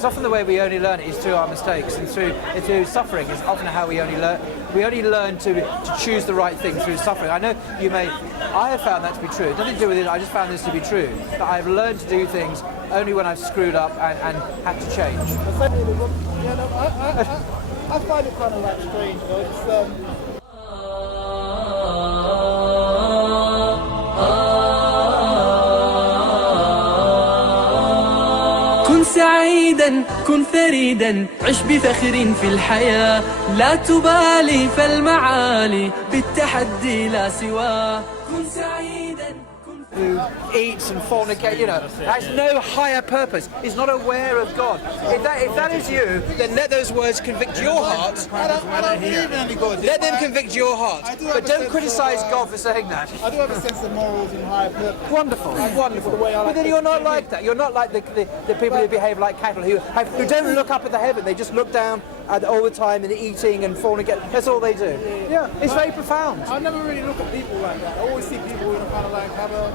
It's often the way we only learn it is through our mistakes and through suffering. Is often how we only learn. We only learn to choose the right thing through suffering. I know you may. I have found that to be true. It doesn't do with it. I just found this to be true. That I've learned to do things only when I've screwed up and had to change. I find it kind of like strange, though. It's كن سعيدا كن فريدا عش بفخر في الحياة لا تبالي فالمعالي بالتحدي لا سواه كن سعيدا who eats and fornicates, has no higher purpose, is not aware of God. If that is you, then let those words convict your heart. I don't believe in any God. Let them convict your heart. But don't criticize God for saying that. I do have a sense of morals and higher purpose. Wonderful, wonderful. But then you're not like that. You're not like the people who behave like cattle, who don't look up at the heaven. They just look down all the time and eating and fornicating. That's all they do. Yeah, it's very profound. I never really look at people like that. I always see people who kind of like have a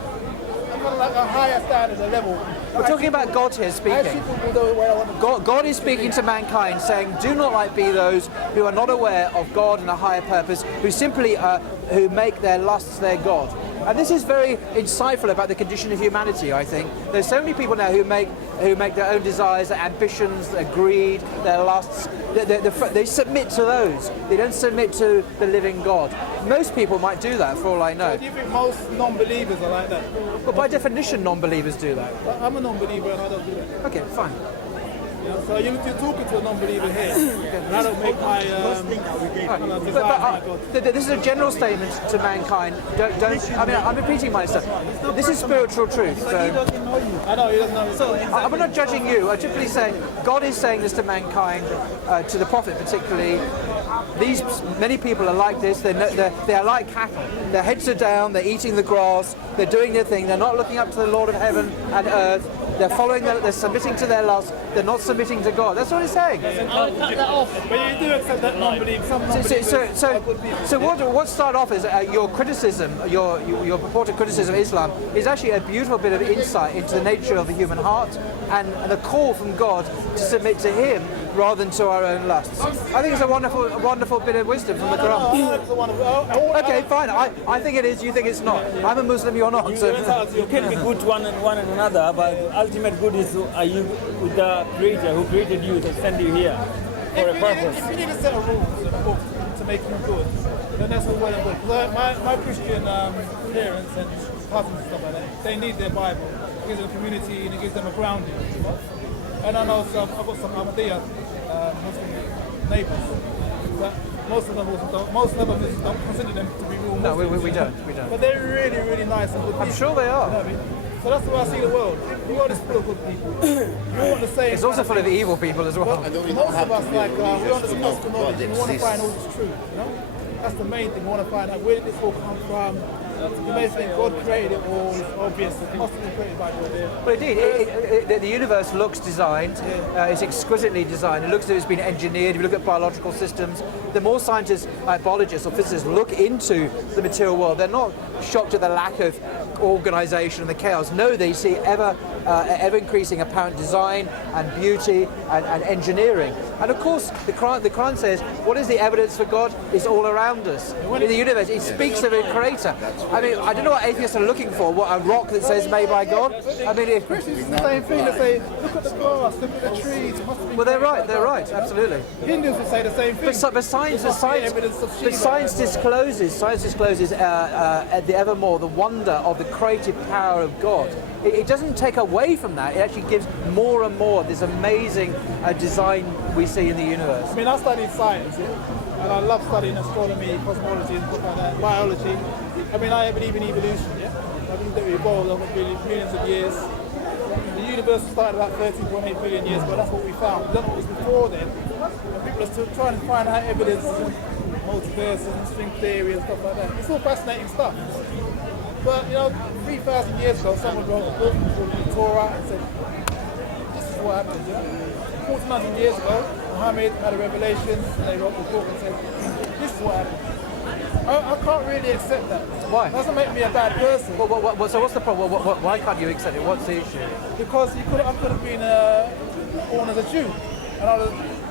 higher standard, a level. We're talking about God here speaking. God is speaking to mankind, saying, do not be those who are not aware of God and a higher purpose, who simply who make their lusts their God. And this is very insightful about the condition of humanity, I think. There's so many people now who make their own desires, their ambitions, their greed, their lusts. They submit to those. They don't submit to the living God. Most people might do that, for all I know. So do you think most non-believers are like that? But by definition, non-believers do that. I'm a non-believer and I don't do that. Okay, fine. So you're talking to a non-believer here, and I don't make my this is a general statement to mankind. Don't. I mean, I'm repeating myself. This is spiritual truth. So I know he doesn't know. So I'm not judging you. I'm simply saying God is saying this to mankind, to the prophet particularly. Many people are like this. They are like cattle. Their heads are down. They're eating the grass. They're doing their thing. They're not looking up to the Lord of heaven and earth. They're following. They're submitting to their lusts. They're not submitting to God. That's what he's saying. But you do accept that non-belief. Some non-believers are good people. So what started off as your criticism, your purported criticism of Islam, is actually a beautiful bit of insight into the nature of the human heart and a call from God to submit to Him rather than to our own lusts. I think it's a wonderful bit of wisdom from the Quran. Okay, fine. I think it is. You think it's not. I'm a Muslim. You're not. So. You can be good one and another, but ultimate good is are you with the Creator who created you to send you here for a purpose. If you need a set of rules and books to make you good, then that's all well and good. My Christian parents and cousins and stuff like that, they need their Bible. It gives them a community and it gives them a grounding. And I know I've got some Ahmadiyya Muslim neighbours, but most of them don't consider them to be real Muslims. No, we don't. But they're really, really nice and good people. I'm sure they are. You know what I mean? So that's the way I see the world. The world is full of good people. We want the same. It's also full of evil people as well. But most of us, like, we want to discuss the knowledge. We want to find all this truth. You know, that's the main thing. We want to find out where did this all come from. You may think God created it all. It's obvious. It must have been created by God. Well, indeed, the universe looks designed. It's exquisitely designed. It looks as if it's been engineered. If you look at biological systems, the more scientists, biologists or physicists look into the material world, they're not shocked at the lack of organisation and the chaos. No, they see ever increasing apparent design and beauty and engineering. And of course, the Quran says, what is the evidence for God? It's all around us. In the universe, it speaks of a creator. I mean, I don't know what atheists are looking for. What, a rock that says made by God? I mean, if Christians do the same thing. They say, look at the grass, look at the trees. Well, they're right, absolutely. Hindus will say the same thing. But science discloses the evermore the wonder of the creative power of God. It doesn't take away from that. It actually gives more and more of this amazing design we see in the universe. I mean, I studied science, and I love studying astronomy, cosmology, and stuff like that, biology. I mean, I believe in evolution, I believe that we evolved over millions of years. The universe started about 13.8 billion years ago. That's what we found. We don't know what was before then. And people are still trying to find out evidence of multiverses and string theory and stuff like that. It's all fascinating stuff. But, 3,000 years ago, someone wrote a book called the Torah and said, this is what happened, 1,400 years ago, Muhammad had a revelation and they wrote the book and said, this is what happened. I can't really accept that. Why? It doesn't make me a bad person. So what's the problem? Why can't you accept it? What's the issue? Because I could have been born a as a Jew, and I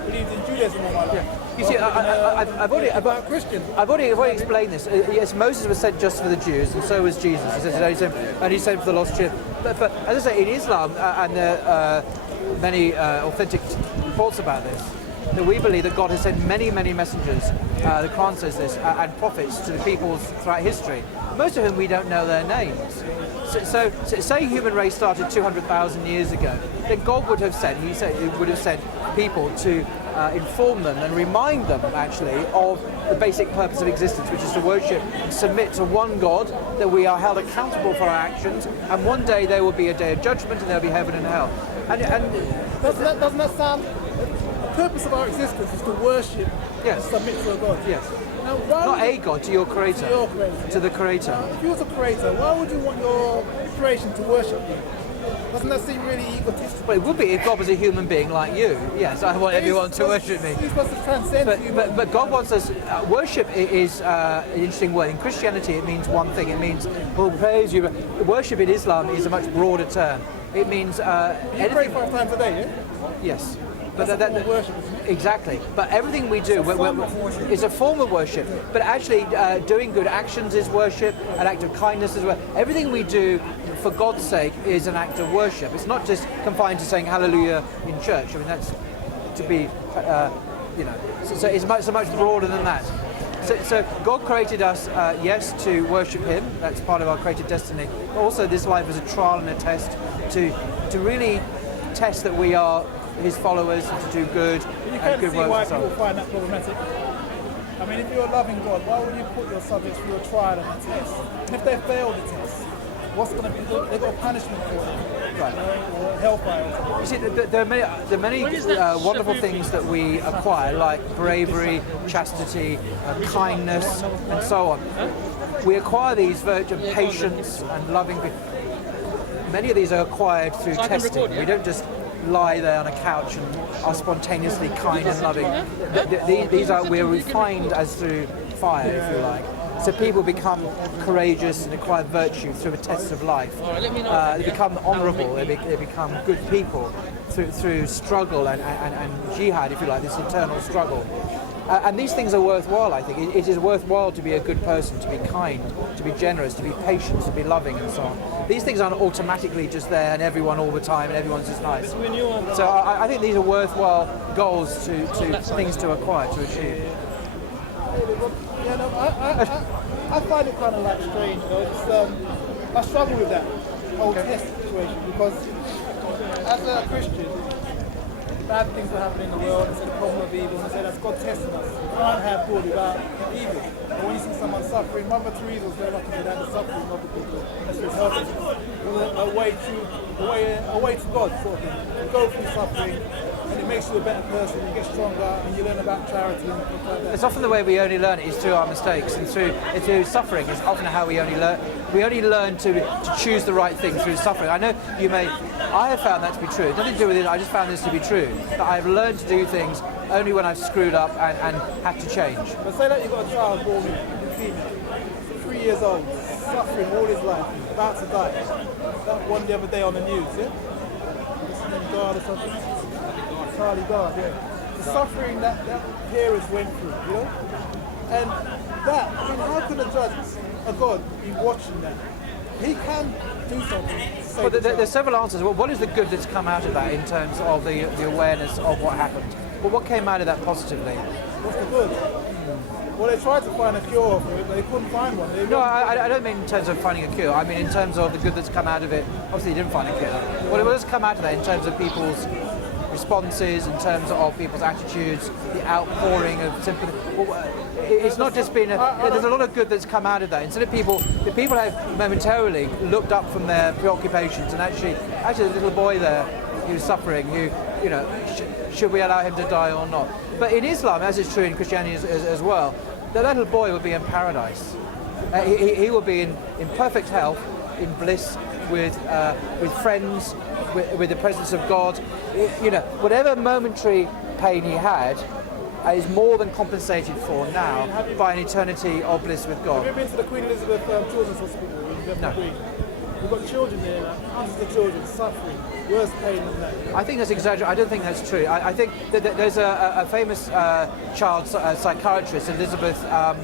believed in Judaism all my life. You see, I've already explained this. Yes, Moses was sent just for the Jews, and so was Jesus. He sent for the lost children. But as I say, in Islam, and there are many authentic reports about this, that we believe that God has sent many, many messengers, the Quran says this, and prophets to the peoples throughout history, most of whom we don't know their names. So say human race started 200,000 years ago, then God would have sent, he would have sent people to inform them and remind them, actually, of the basic purpose of existence, which is to worship and submit to one God, that we are held accountable for our actions, and one day there will be a day of judgment, and there will be heaven and hell. And doesn't that sound... The purpose of our existence is to worship and submit to a God. Yes. Now, not a God, to your creator. To your creator. To the creator. Now, if you was a creator, why would you want your creation to worship you? Doesn't that seem really egotistical? Well, it would be if God was a human being like you. Yes, I want everyone to worship me. He's supposed to transcend human. But God wants us... worship is an interesting word. In Christianity, it means one thing. It means, well, praise you. Worship in Islam is a much broader term. It means... you pray 5 times a day, yeah? Yes. But that's a form of worship, isn't it? Exactly. But everything we do is a form of worship. But actually, doing good actions is worship. An act of kindness is worship. Everything we do for God's sake is an act of worship. It's not just confined to saying hallelujah in church. I mean, that's to be, so it's much broader than that. So God created us, yes, to worship Him. That's part of our created destiny. But also, this life is a trial and a test to really test that we are His followers and to do good and good works. You can see why people find that problematic. I mean, if you're a loving God, why would you put your subjects through a trial and a test? And if they fail the test, what's going to be? They've got a punishment for them, right? Or hellfire. You see, there are many wonderful things that we acquire, like bravery, chastity, kindness, and so on. We acquire these virtues of patience and loving. Many of these are acquired through testing. We don't just lie there on a couch and are spontaneously kind and loving. We're refined as through fire, if you like. So people become courageous and acquire virtue through the tests of life. They become honourable. They become good people through struggle and jihad, if you like, this internal struggle. And these things are worthwhile, I think. It is worthwhile to be a good person, to be kind, to be generous, to be patient, to be loving, and so on. These things aren't automatically just there and everyone all the time and everyone's just nice. So I think these are worthwhile goals to things to acquire, to achieve. Yeah, no, I find it kind of like strange, I struggle with that whole test situation because as a Christian, bad things will happen in the world, it's the problem of evil, and they say that's God testing us. You can't have good without evil. But when you see someone suffering, Mother Teresa was very lucky to have the suffering of the people. That's just helping. A way to God, sort of thing. You go through suffering, and it makes you a better person, you get stronger, and you learn about charity and stuff like that. It's often the way we only learn is through our mistakes, and through suffering is often how we only learn. We only learn to choose the right thing through suffering. I know I have found that to be true. It's nothing to do with it, I just found this to be true. That I've learned to do things only when I've screwed up and had to change. But say that you've got a child born with leukemia, 3 years old, suffering all his life, about to die. That one the other day on the news, yeah? God or something. Charlie God, yeah. The suffering that parents went through, you know? And that, I mean, how can a God be watching that? He can do something. Well, there's several answers. Well, what is the good that's come out of that in terms of the awareness of what happened? Well, what came out of that positively? What's the good? Well, they tried to find a cure for it, but they couldn't find one. No, I don't mean in terms of finding a cure. I mean in terms of the good that's come out of it. Obviously, they didn't find a cure. Well, what has come out of that in terms of people's responses, in terms of people's attitudes, the outpouring of sympathy? Well, it's not just been there's a lot of good that's come out of that. Instead of the people have momentarily looked up from their preoccupations and actually the little boy there who's suffering, should we allow him to die or not? But in Islam, as is true in Christianity as well, the little boy will be in paradise. He will be in perfect health, in bliss, with friends, with the presence of God. Whatever momentary pain he had is more than compensated for now by an eternity of bliss with God. Have you been to the Queen Elizabeth Children's Hospital? No. We've got children there, like, hundreds of children suffering, worse pain than that. I think that's exaggerated. I don't think that's true. I think that there's a famous child psychiatrist, Elizabeth, I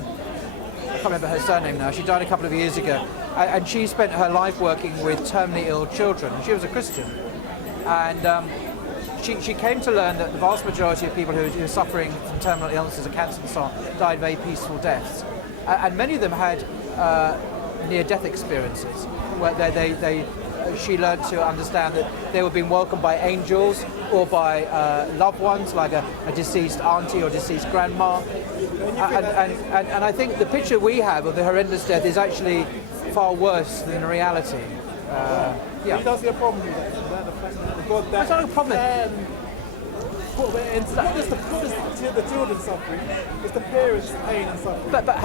can't remember her surname now, she died a couple of years ago, and she spent her life working with terminally ill children. She was a Christian. And she came to learn that the vast majority of people who are suffering from terminal illnesses or cancer and so on died very peaceful deaths. And many of them had near-death experiences where she learned to understand that they were being welcomed by angels or by loved ones like a deceased auntie or deceased grandma. And I think the picture we have of the horrendous death is actually far worse than reality. Yeah. You don't see a problem with that, the fact that God that that's not a problem. It's not just the children suffering, it's the parents' pain and suffering. But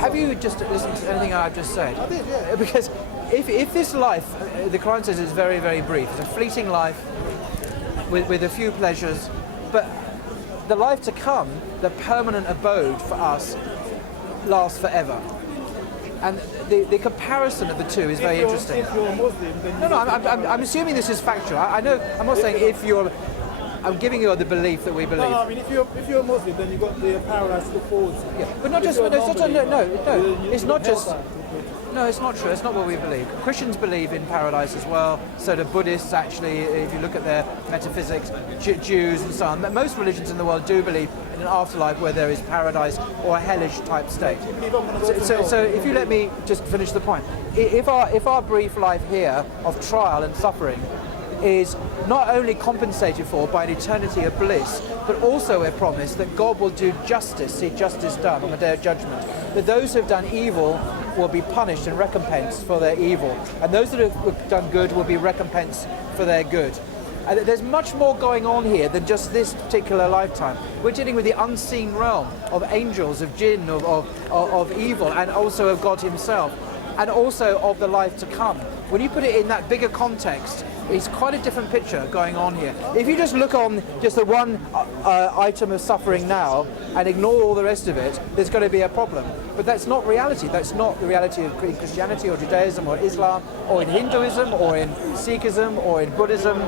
have you just listened to anything I've just said? I did, yeah. Because if this life, the Quran says, is very, very brief, it's a fleeting life with a few pleasures, but the life to come, the permanent abode for us, lasts forever. And the comparison of the two is very interesting. If you're a Muslim, then I'm assuming this is factual. I know. I'm not saying if you're. I'm giving you the belief that we believe. No, I mean if you're a Muslim, then you've got the paradise to look forward to. Yeah, but not just. No. It's not just. No, it's not true. It's not what we believe. Christians believe in paradise as well. So do Buddhists, actually, if you look at their metaphysics, Jews and so on. Most religions in the world do believe in an afterlife where there is paradise or a hellish type state. So if you let me just finish the point. If our brief life here of trial and suffering is not only compensated for by an eternity of bliss, but also we're promised that God will do justice, see justice done on the day of judgment. That those who have done evil will be punished and recompensed for their evil, and those that have done good will be recompensed for their good. And there's much more going on here than just this particular lifetime. We're dealing with the unseen realm of angels, of jinn, of evil, and also of God himself, and also of the life to come. When you put it in that bigger context, it's quite a different picture going on here. If you just look on just the one item of suffering now and ignore all the rest of it, there's going to be a problem. But that's not reality. That's not the reality of Christianity or Judaism or Islam or in Hinduism or in Sikhism or in Buddhism.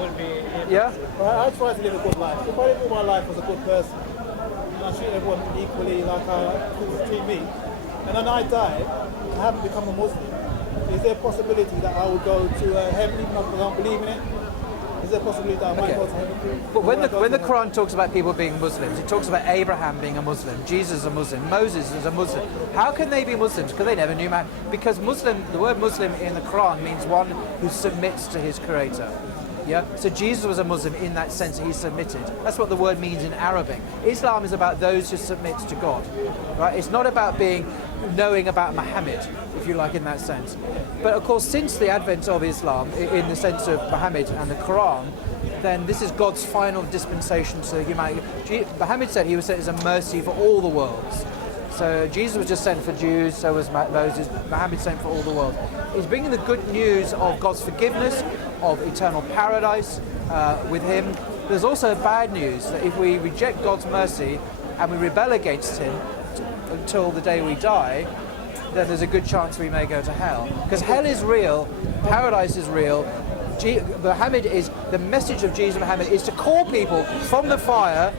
Yeah? I try to live a good life. If I live all my life as a good person, and I treat everyone equally like people treat me, and then I die, I haven't become a Muslim, is there a possibility that I will go to heaven even though I don't believe in it? Is there a possibility that I might go to heaven? But when the Quran talks about people being Muslims, it talks about Abraham being a Muslim, Jesus is a Muslim, Moses is a Muslim. How can they be Muslims? Because they never knew man. Because Muslim, the word Muslim in the Quran means one who submits to his creator. Yeah? So Jesus was a Muslim in that sense that he submitted. That's what the word means in Arabic. Islam is about those who submit to God. Right? It's not about knowing about Muhammad, if you like, in that sense. But of course, since the advent of Islam, in the sense of Muhammad and the Quran, then this is God's final dispensation to humanity. Muhammad said he was sent as a mercy for all the worlds. So Jesus was just sent for Jews, so was Moses. Muhammad sent for all the world. He's bringing the good news of God's forgiveness, of eternal paradise with him. There's also bad news that if we reject God's mercy and we rebel against him until the day we die, then there's a good chance we may go to hell. Because hell is real, paradise is real. The message of Jesus Muhammad is to call people from the fire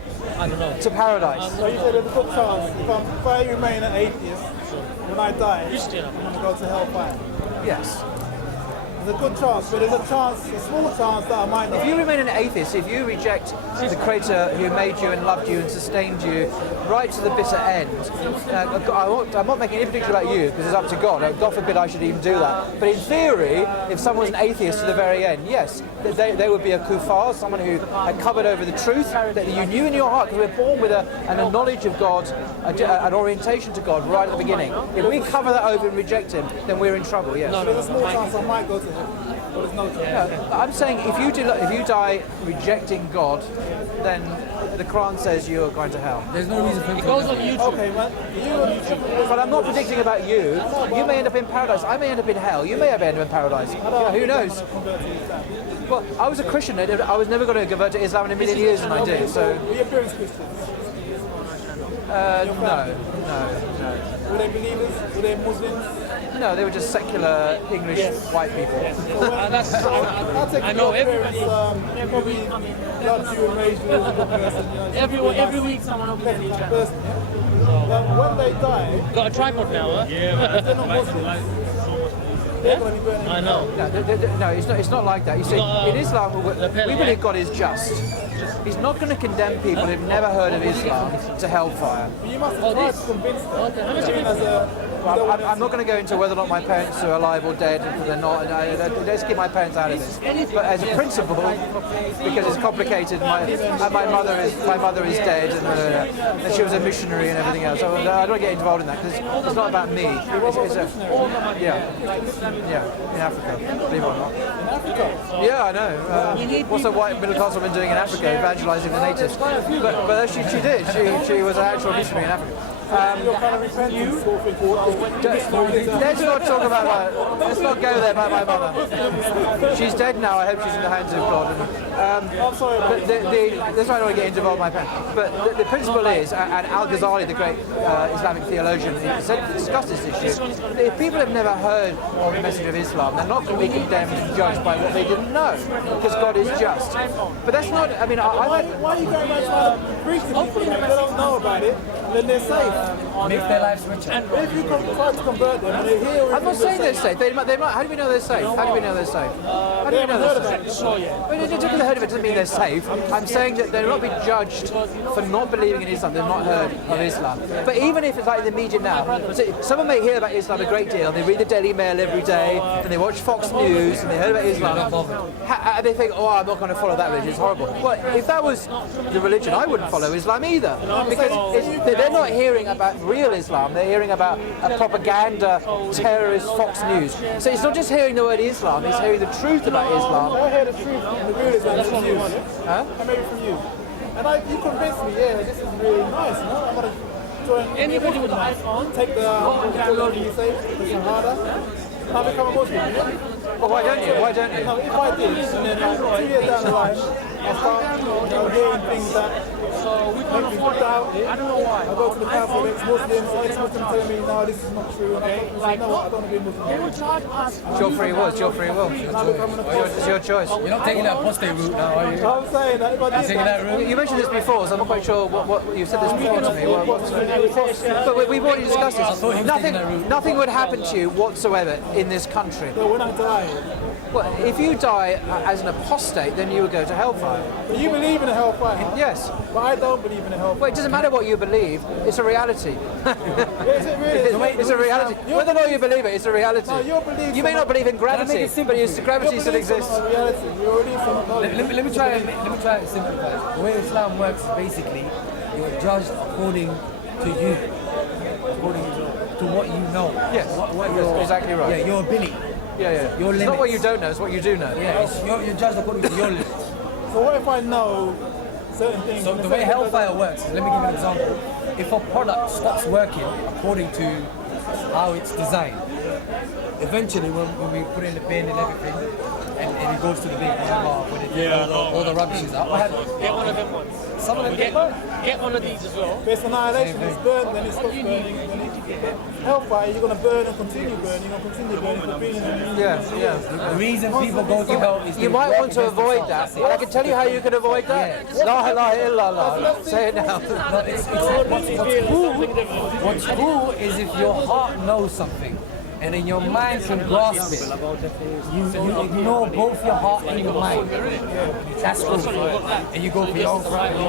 to paradise. So you said there's a good chance, if I remain an atheist, when I die, I'm going to go to hellfire. Yes. There's a good chance, but there's a small chance that I might not. If you remain an atheist, if you reject the Creator who made you and loved you and sustained you right to the bitter end, I'm not making any prediction about you because it's up to God. God forbid I should even do that. But in theory, if someone's an atheist to the very end, yes, they would be a kuffar, someone who had covered over the truth that you knew in your heart, because we're born with a knowledge of God, an orientation to God right at the beginning. If we cover that over and reject Him, then we're in trouble. Yes. There's a small chance I might go to him, but there's no chance. No, I'm saying if you die rejecting God, then the Quran says you are going to hell. There's no reason for it. It goes on YouTube. Okay, man. But I'm not predicting about you. You may end up in paradise. I may end up in hell. You may end up in paradise. Who knows? Well, I was a Christian. I was never going to convert to Islam in a million years, and I did. So. Were your parents Christians? No. Were they believers? Were they Muslims? No, they were just secular English white people. I know everybody. Probably loved you and raised you as a good person. Every week someone will be in each other. When they die, Got a tripod now, huh? they're not Muslims. They're going to be burning. I know. No, it's not like that. You see, in Islam, we believe God is just. He's not going to condemn people who've never heard of Islam to hellfire. You must have tried to convince them. I'm not going to go into whether or not my parents are alive or dead, because they're not. Let's keep my parents out of this. But as a principle, because it's complicated, my mother is dead, and she was a missionary and everything else. So I don't want to get involved in that because it's not about me. In Africa, believe it or not. In Africa? Yeah, I know. What's a white middle class woman doing in Africa, evangelizing the natives? But she did. She was an actual missionary in Africa. You're kind of repenting sort of thing. Let's not talk about that. Let's not go there about my mother. She's dead now. I hope she's in the hands of God. I'm sorry about that. That's why I don't want to get involved with my parents. But the principle is, and Al-Ghazali, the great Islamic theologian, discussed this issue. If people have never heard of the message of Islam, they're not going to be condemned and judged by what they didn't know, because God is just. But that's not. I mean, why are you going around trying to preach to people that they don't know about it, then they're safe? Make their lives richer. If you try to convert them and they hear I'm not saying they're safe. They might. How do we know they're safe? How do we know they're safe? How do we know they're safe? Just because they heard of it doesn't mean they're safe. I'm saying that they'll not be judged for not believing in Islam. They've not heard of Islam. But even if it's like in the media now, so someone may hear about Islam a great deal. They read the Daily Mail every day, and they watch Fox News, and they heard about Islam. And they think, oh, I'm not going to follow that religion. It's horrible. Well, if that was the religion, I wouldn't follow Islam either, because they're not hearing about real Islam. They're hearing about a propaganda, terrorist Fox News. So it's not just hearing the word Islam, it's hearing the truth about Islam. I heard the truth and the real Islam from you. Huh? I made it from you. And you convinced me, yeah, this is really nice, you know? I'm going to join Anybody with an iPhone, take the you say, the Shahada, and I'll become a Muslim, yeah? Well, why don't you? Why don't you? No, if I did, and then like 2 years down the line, I start hearing things that make me doubt it. I don't know why. I go to the council, ex-Muslims telling me, no, this is not true. And I say, no, I don't want to be a Muslim. It's your free will. It's your free will. It's your choice. You're not taking that apostate route now, are you? I'm saying that if I did Taking that route? You mentioned this before, so I'm not quite sure what you said this before to me. But we've already discussed this. Nothing would happen to you whatsoever in this country. so when I die, Well, if you die as an apostate, then you would go to hellfire. you believe in a hellfire, Yes. but I don't believe in a hellfire. Well, it doesn't matter what you believe. It's a reality. Is it really? It's a reality. Whether or not you believe it, it's a reality. No, your beliefs You may are not believe in gravity, but it's gravity Your still beliefs are exists. not a reality. Your beliefs are not knowledge. Let me try and simplify. The way Islam works is basically you're judged according to you, according to what you know. Yes, that's exactly right. Yeah, your ability. Yeah. Your It's not what you limits. don't know, it's what you do know. Yeah, you're judged according to your limits. So what if I know certain things? So the way hellfire works, let me give you an example. If a product stops working according to how it's designed, eventually when we put it in the bin and everything, and it goes to the bin, all the rubbish is out. What happens? Get one of them ones. Some of them get Get one of these as well. Based on annihilation, it's burnt, then it stops burning. Hellfire, you're going to burn and continue burning, and continue burning for billions and billions. Yeah. The reason people go to hell is You might want to avoid that. Well, I can tell you how you can avoid that. La ilaha illallah. Say it now. What's cool is if your heart knows something and in your mind can grasp it, you ignore both your heart and your mind. That's cool. And you go for your own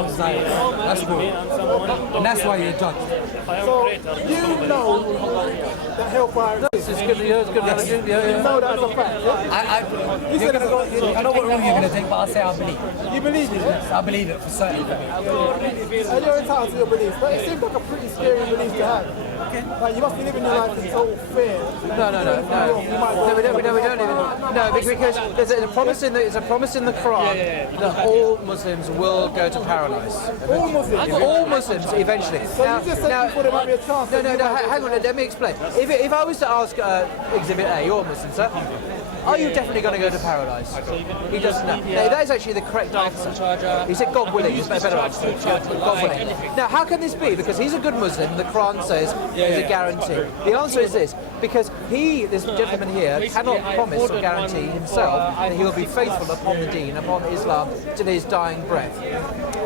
desire. That's cool. And that's why you're judged. So you know that hellfire exists. It's good. It's good. You know that as a fact. Yeah? You're gonna go, I know what route you're going to take, but I'll say I believe. You believe it, yeah? I believe it for certain. And you're entitled to your beliefs, but it seems like a pretty scary belief to have. Like you must be living your life in total fear. No, we don't even. No, because there's a promise in the Quran that all Muslims will go to paradise. All Muslims. All Muslims eventually. So you just said before there might be a chance. No, hang on, let me explain. If I was to ask Exhibit A, you're a Muslim, sir? Are you definitely going to go to paradise? He doesn't know. No, that is actually the correct answer. He said God willing is a better answer. God willing. Now, how can this be? Because he's a good Muslim, the Quran says there's a guarantee. The answer is this, because this gentleman here, cannot promise or guarantee himself that he will be faithful upon the deen, upon Islam, to his dying breath.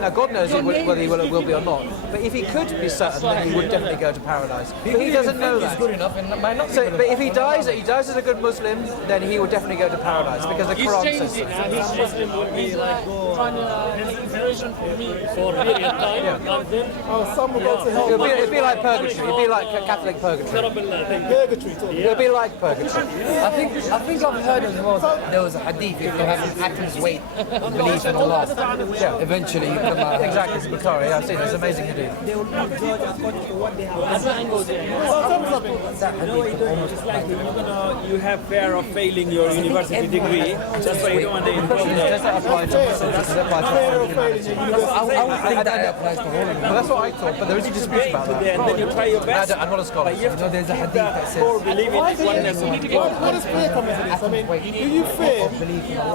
Now, God knows whether he will be or not, but if he could be certain, then he would definitely go to paradise. But he doesn't know that. Good enough and might not. So, but if he dies as a good Muslim, then he will definitely go to paradise, because the Quran says so. He's Muslim would be like trying to inspiration for me for a period of time. And then Oh, some will go to hell. It'll be like purgatory. It'll be like Catholic purgatory. Purgatory. It'll be like purgatory. I think I've heard as well that there was a hadith, if you have an actor's weight of belief in Allah, eventually you come out. Exactly, it's Bukhari. I've seen it. It's amazing to do. that's what angles it. It's like you have fear of failing your university degree. That's why you don't want to involve Does that apply to Muslims? Does that apply to Muslims? I would think that applies to all of Well, them. that's what I thought, but there is a dispute about that. and then you try your best. I'm not a scholar. But you have No, there's a hadith that says core believe in oneness of God. What does fear come into this? I mean, do you fear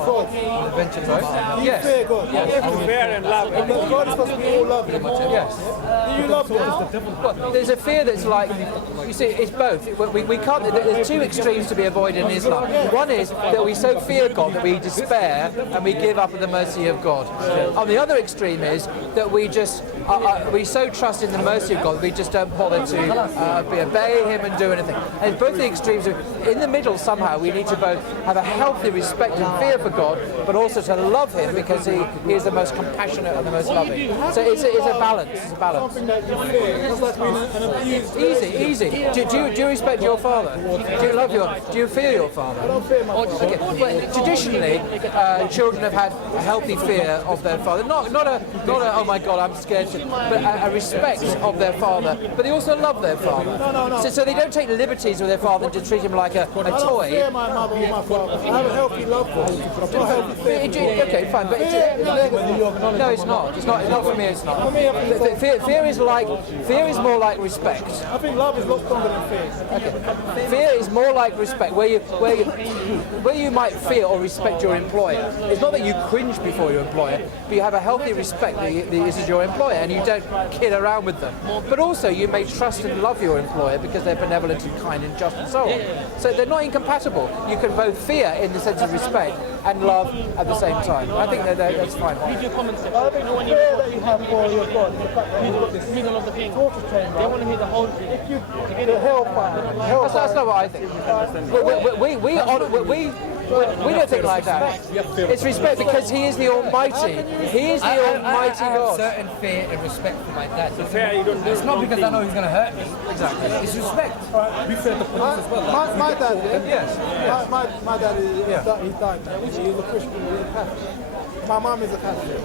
God? Eventually, right? Do you fear God? You have to fear and love. And God is supposed to be all loving. Yes. Do you love God? Well, there's a fear that's like, you see, it's both. We can't. There's two extremes to be avoided in Islam. One is that we so fear God that we despair and we give up at the mercy of God. On the other extreme is that we just we so trust in the mercy of God that we just don't bother to obey Him and do anything. And both the extremes are in the middle. Somehow we need to both have a healthy respect and fear for God, but also to love Him because He is the most compassionate and the most loving. So it's a balance. It's a balance. Something that you fear. It's like being an abused. Easy. Do you respect your father? Do you fear your father? I don't fear my father. Okay. Well, traditionally, children have had a healthy fear of their father. Not a oh my God, I'm scared, but a respect of their father. But they also love their father. No. So they don't take liberties with their father and just treat him like a I don't toy. fear my mother or my father. I have a healthy love for them. Not a healthy fear. Okay, fine, but no, it's not. It's not for me. It's not. For me, I think Fear is more like respect. I think love is a lot stronger than fear. Fear is more like respect, where you might fear or respect your employer. It's not that you cringe before your employer, but you have a healthy respect that this is your employer and you don't kid around with them. But also you may trust and love your employer because they're benevolent and kind and just and so on. So they're not incompatible. You can both fear in the sense of respect and love at the same time. I think that's fine. Read your comments. I think the fear that you have for your God, the fact that you've got this Middle of the thing. torture chamber. They want to hear the whole thing. If you, the hellfire. That's not what I think. We don't think like that. It's respect because He is the Almighty. He is the Almighty I have God. certain fear and respect for my dad. Fear you don't do It's not because I know he's going to hurt me. Exactly. It's respect. My dad, Yes. my dad he died. He's a Christian, he's a Catholic. My mum is a Catholic.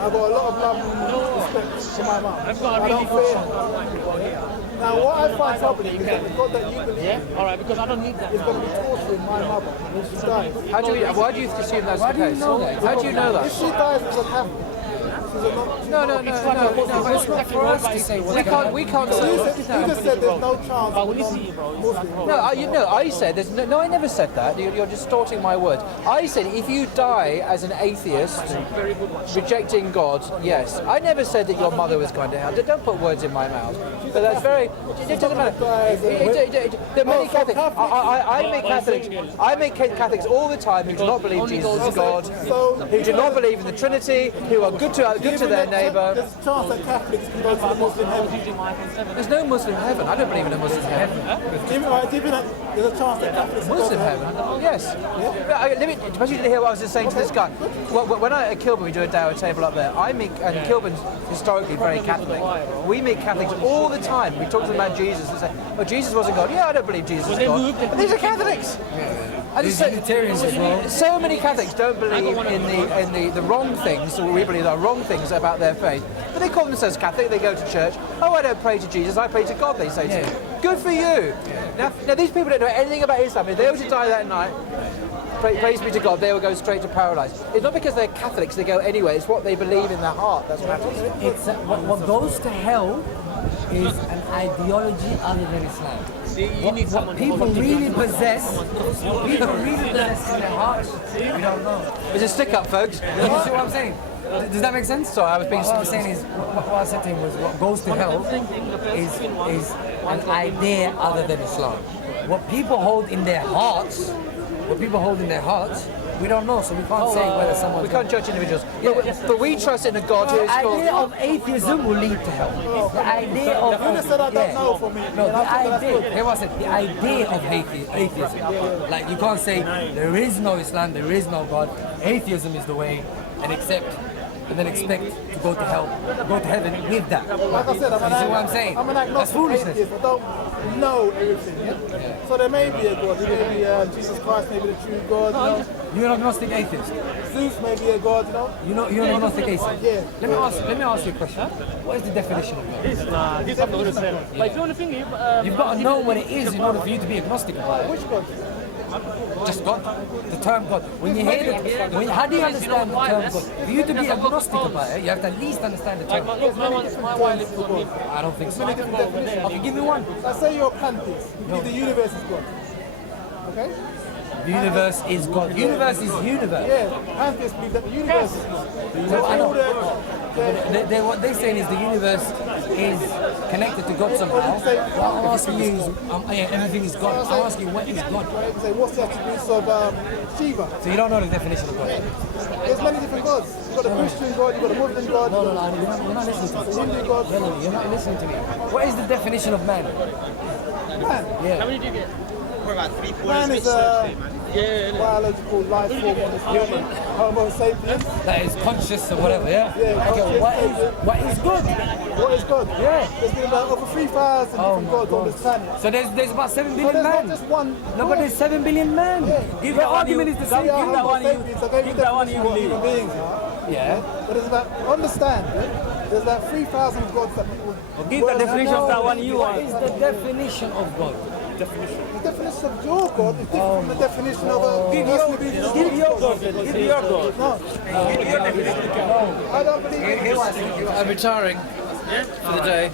I've got a lot of love and respect for my mum. I don't fear her. Now what I find troubling is that the God that you believe in All right, because I don't need that. is going to be torturing my mother when she dies. Why do you assume that's the case? How do you know If that? she dies as a Catholic, she's a No. But it's not for us to say what's going on. We can't You say. just said there's no chance of bro. Muslim. I said there's no. I never said that. You're distorting my words. I said if you die as an atheist, rejecting God, yes. I never said that your mother was going to hell. Don't put words in my mouth. But that's very. It doesn't matter. There are many Catholics. I meet Catholics all the time who do not believe Jesus is God, who do not believe in the Trinity, who are good to their neighbour. There's a chance that Catholics can go to the Muslim heaven. There's no Muslim heaven. I don't believe in a Muslim heaven. There's a chance that Catholics can go Muslim to heaven? Yes. Suppose you didn't hear what I was just saying to this guy. When I at Kilburn, we do a DAWAH table up there. And Kilburn's historically very Catholic. We meet Catholics all the time. We talk to them about Jesus and say, "Oh, Jesus wasn't God." Yeah, I don't believe Jesus is God. But these are Catholics. And There's Unitarians as well. so many Catholics don't believe in the wrong things, or we believe are wrong things about their faith. But they call themselves Catholic, they go to church. Oh, I don't pray to Jesus, I pray to God, they say to you. Good for you. Now these people don't know anything about Islam. If they were to die that night, praise be to God, they will go straight to paradise. It's not because they're Catholics, they go anywhere. It's what they believe in their heart that matters. It's what goes to hell is an ideology other than Islam. What people really possess, what people really possess in their hearts, we don't know. It's a stick up, folks. You see what I'm saying? Does that make sense? Sorry, I was being. What I'm saying is, what I said to him was, what goes to hell is an idea other than Islam. What people hold in their hearts, we don't know, so we can't say whether someone. We can't judge individuals. But we trust in a God who is The called. idea of atheism will lead to hell. The idea of You just said I don't know for me. No, the idea. Here was it. The idea of atheism. Like you can't say there is no Islam, there is no God. Atheism is the way, and then expect to go to hell, go to heaven with that. Like I said, You see what I'm saying? I'm an That's agnostic foolishness. atheist. I don't know everything. Yeah? So there may be a God. There may be Jesus Christ, maybe the true God. You know? You're an agnostic atheist. Zeus may be a God. You know. You're an agnostic atheist. Yeah. Let me ask you a question. What is the definition of God? Like, if you want to think, You've got to know what it is in order for you to be agnostic about it. Which God? Just God, the term God. When you hear it, how do you understand the term God? For you to be agnostic about it, you have to at least understand the term. my wife told me. I don't think so. Okay, give me one. Let's say you're a pantheist. You believe the universe is God. Okay? The universe is God. Universe is universe. Yeah. Pantheists believe that the universe is God. So I know. They What they're saying is the universe is connected to God somehow. What I'm asking you is, everything is God. I'm asking you, what is God? say, what's the attributes of Shiva? So you don't know the definition of God? There's many different gods. You've got a Christian God, you've got a Muslim God. No, you're not listening to me. Hindu God. No, you're not listening to me. What is the definition of man? Man. Yeah. How many do you get? Man is a biological life form on this planet. Homo sapiens. That is conscious or whatever, yeah? Yeah, Okay, what is God? What is God? Yeah. There's been about over 3,000 different gods on this planet. So there's about 7 So billion there's not men. just one. No, but there's 7 billion men. Give Your that one argument you- is the same. They are Give that Homo one you- sapiens. Okay, give that one you what believe. human beings are. Yeah. But it's about, understand, there's about 3,000 gods that people. Give the definition of that one you What want. is the definition of God? The definition of your God is different from the definition of a. Give your God. Give your God. No. I don't believe it. I'm retiring for the day.